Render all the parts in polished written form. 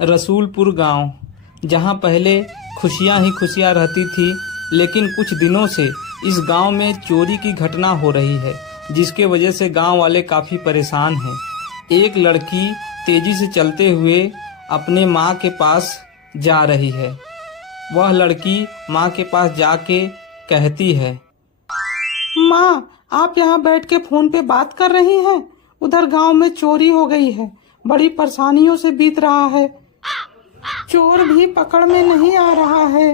रसूलपुर गांव, जहां पहले खुशियां ही खुशियां रहती थी, लेकिन कुछ दिनों से इस गांव में चोरी की घटना हो रही है, जिसके वजह से गांव वाले काफी परेशान हैं। एक लड़की तेजी से चलते हुए अपने माँ के पास जा रही है। वह लड़की माँ के पास जाके कहती है, माँ, आप यहाँ बैठ के फोन पे बात कर रही हैं? उधर गांव में चोरी हो गई है, बड़ी परेशानियों से बीत रहा है। चोर भी पकड़ में नहीं आ रहा है।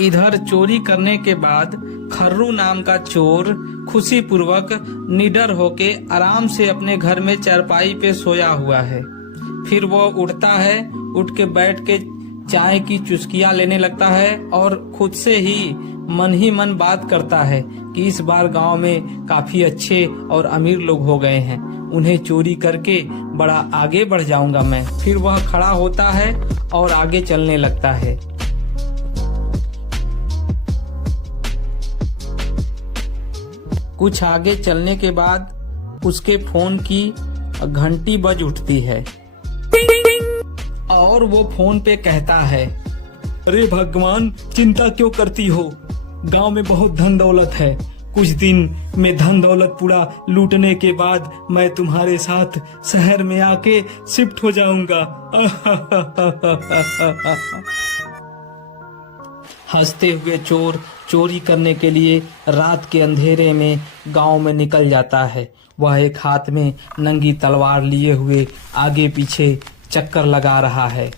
इधर चोरी करने के बाद खर्रू नाम का चोर खुशी पूर्वक निडर होके आराम से अपने घर में चारपाई पे सोया हुआ है। फिर वो उठता है, उठ के बैठ के चाय की चुस्कियां लेने लगता है और खुद से ही मन बात करता है कि इस बार गांव में काफी अच्छे और अमीर लोग हो गए हैं, उन्हें चोरी करके बड़ा आगे बढ़ जाऊंगा मैं। फिर वह खड़ा होता है और आगे चलने लगता है। कुछ आगे चलने के बाद उसके फोन की घंटी बज उठती है और वो फोन पे कहता है, अरे भगवान, चिंता क्यों करती हो? गांव में बहुत धन दौलत है। कुछ दिन में धन दौलत पूरा लूटने के बाद मैं तुम्हारे साथ शहर में आके शिफ्ट हो जाऊंगा। हंसते हुए चोर चोरी करने के लिए रात के अंधेरे में गांव में निकल जाता है। वह एक हाथ में नंगी तलवार लिए हुए आगे पीछे चक्कर लगा रहा है।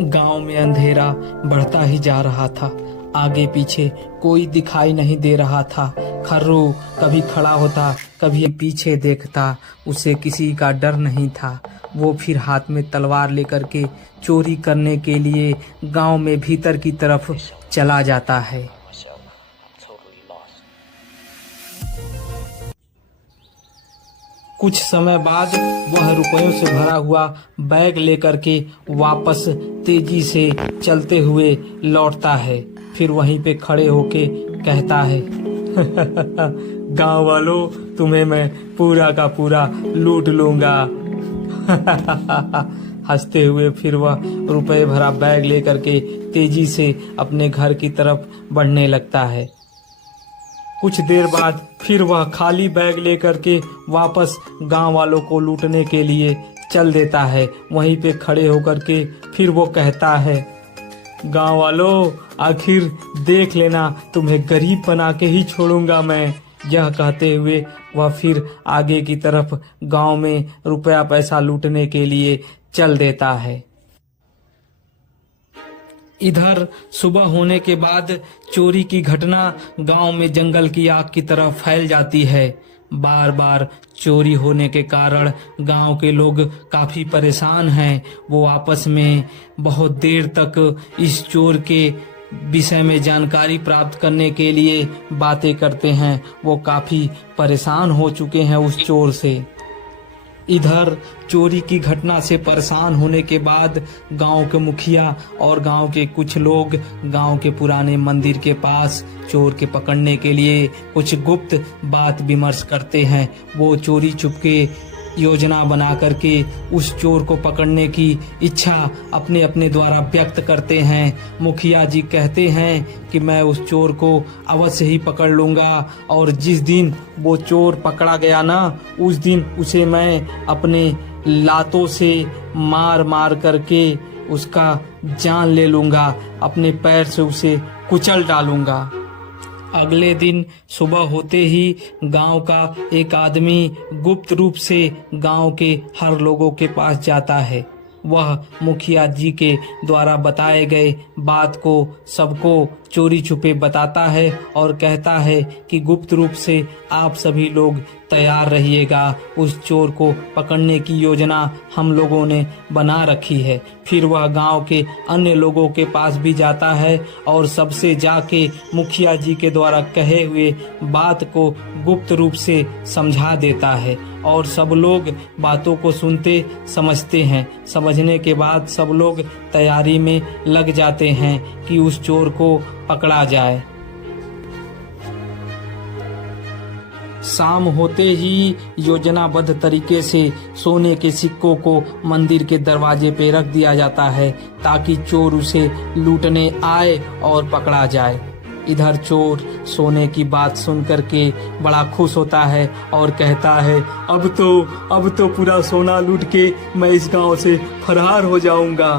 गांव में अंधेरा बढ़ता ही जा रहा था। आगे पीछे कोई दिखाई नहीं दे रहा था। खर्रू कभी खड़ा होता, कभी पीछे देखता, उसे किसी का डर नहीं था। वो फिर हाथ में तलवार लेकर के चोरी करने के लिए गांव में भीतर की तरफ चला जाता है। कुछ समय बाद वह रुपयों से भरा हुआ बैग लेकर के वापस तेजी से चलते हुए लौटता है। फिर वहीं पे खड़े होके कहता है, गांव वालों, तुम्हें मैं पूरा का पूरा लूट लूंगा। हंसते हुए फिर वह रुपए भरा बैग लेकर के तेजी से अपने घर की तरफ बढ़ने लगता है। कुछ देर बाद फिर वह खाली बैग लेकर के वापस गांव वालों को लूटने के लिए चल देता है। वहीं पे खड़े होकर के फिर वो कहता है, गांव वालों, आखिर देख लेना, तुम्हें गरीब बना के ही छोड़ूंगा मैं। यह कहते हुए वह फिर आगे की तरफ गांव में रुपया पैसा लूटने के लिए चल देता है। इधर सुबह होने के बाद चोरी की घटना गांव में जंगल की आग की तरह फैल जाती है। बार बार चोरी होने के कारण गांव के लोग काफी परेशान हैं। वो आपस में बहुत देर तक इस चोर के विषय में जानकारी प्राप्त करने के लिए बातें करते हैं। वो काफी परेशान हो चुके हैं उस चोर से। इधर चोरी की घटना से परेशान होने के बाद गांव के मुखिया और गांव के कुछ लोग गांव के पुराने मंदिर के पास चोर के पकड़ने के लिए कुछ गुप्त बात विमर्श करते हैं। वो चोरी चुपके योजना बना करके उस चोर को पकड़ने की इच्छा अपने अपने द्वारा व्यक्त करते हैं। मुखिया जी कहते हैं कि मैं उस चोर को अवश्य ही पकड़ लूंगा और जिस दिन वो चोर पकड़ा गया ना, उस दिन उसे मैं अपने लातों से मार मार करके उसका जान ले लूंगा, अपने पैर से उसे कुचल डालूंगा। अगले दिन सुबह होते ही गांव का एक आदमी गुप्त रूप से गांव के हर लोगों के पास जाता है। वह मुखिया जी के द्वारा बताए गए बात को सबको चोरी छुपे बताता है और कहता है कि गुप्त रूप से आप सभी लोग तैयार रहिएगा, उस चोर को पकड़ने की योजना हम लोगों ने बना रखी है। फिर वह गांव के अन्य लोगों के पास भी जाता है और सबसे जाके मुखिया जी के द्वारा कहे हुए बात को गुप्त रूप से समझा देता है और सब लोग बातों को सुनते समझते हैं। समझने के बाद सब लोग तैयारी में लग जाते हैं कि उस चोर को पकड़ा जाए। शाम होते ही योजनाबद्ध तरीके से सोने के सिक्कों को मंदिर के दरवाजे पे रख दिया जाता है ताकि चोर उसे लूटने आए और पकड़ा जाए। इधर चोर सोने की बात सुन करके बड़ा खुश होता है और कहता है, अब तो पूरा सोना लूट के मैं इस गांव से फरार हो जाऊंगा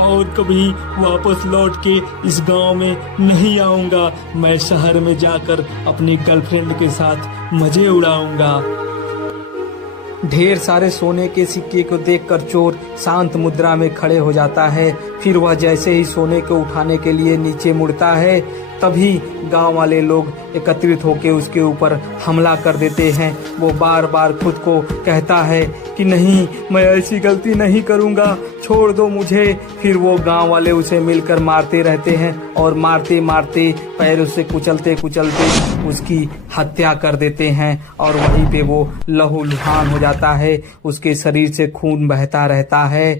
और कभी वापस लौट के इस गांव में नहीं आऊंगा। मैं शहर में जाकर अपनी गर्लफ्रेंड के साथ मजे उड़ाऊंगा। ढेर सारे सोने के सिक्के को देखकर चोर शांत मुद्रा में खड़े हो जाता है। फिर वह जैसे ही सोने को उठाने के लिए नीचे मुड़ता है, तभी गांव वाले लोग एकत्रित होकर उसके ऊपर हमला कर देते हैं। वो बार बार खुद को कहता है कि नहीं, मैं ऐसी गलती नहीं करूंगा, छोड़ दो मुझे। फिर वो गांव वाले उसे मिलकर मारते रहते हैं और मारते मारते पैरों से कुचलते कुचलते उसकी हत्या कर देते हैं और वहीं पे वो लहूलुहान हो जाता है। उसके शरीर से खून बहता रहता है।